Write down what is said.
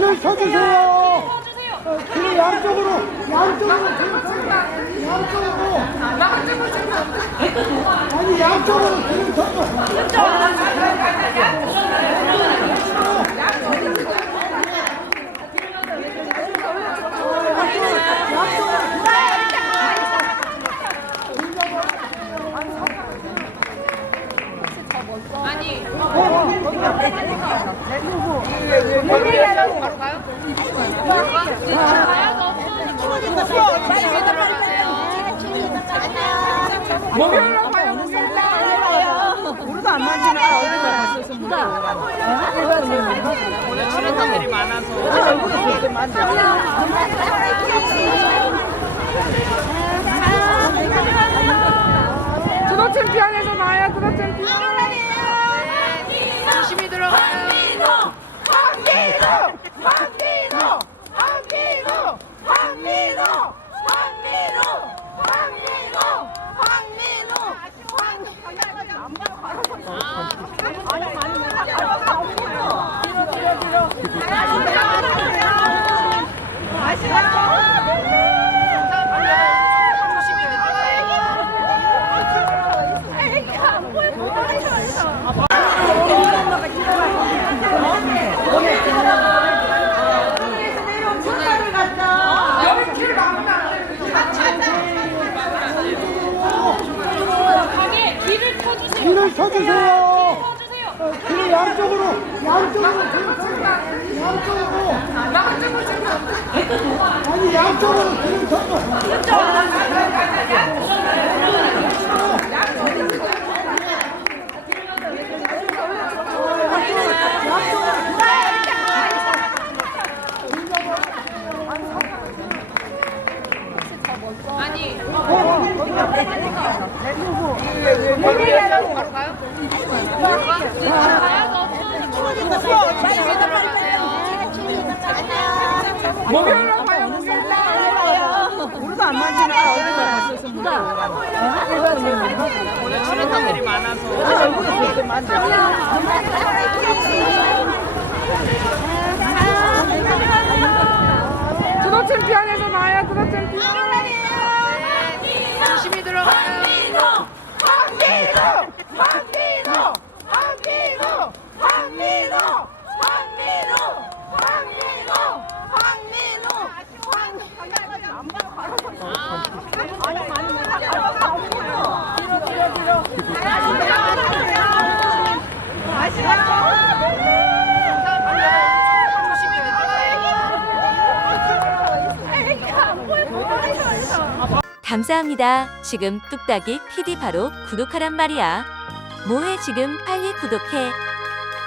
서주세요. 어, 줄 양쪽으로, 양쪽으로, 줄을 서주세요. 양쪽으로. 아니, 양쪽으로 서줘. 우리도 안 만지니까 어디서 오늘 출연자들이 많아서 챔피언에서 나와요 드로 챔피언 조심히 들어가요. 황민호! 황민호! 황민호! 황민호! 황민호! 황민호! 황민호! 조심히 들어가요. 줄을 서 주세요. 어, 줄 양쪽으로, 양쪽으로. 양쪽으로. 아니, 양쪽으로 서줘. 아니, 조심히 들어가세요. 목요일로 가요 우리도 안 어디서 오늘 출연자들이 드로 챔피언에서 나와요 드로 챔피언 조심히 들어가요. 황민호! 황민호! 황민호! 황민호! 황민호! 황민호! 조심히 들어가요. 감사합니다. 지금 뚝딱이 PD 바로 구독하란 말이야. 뭐해 지금 빨리 구독해.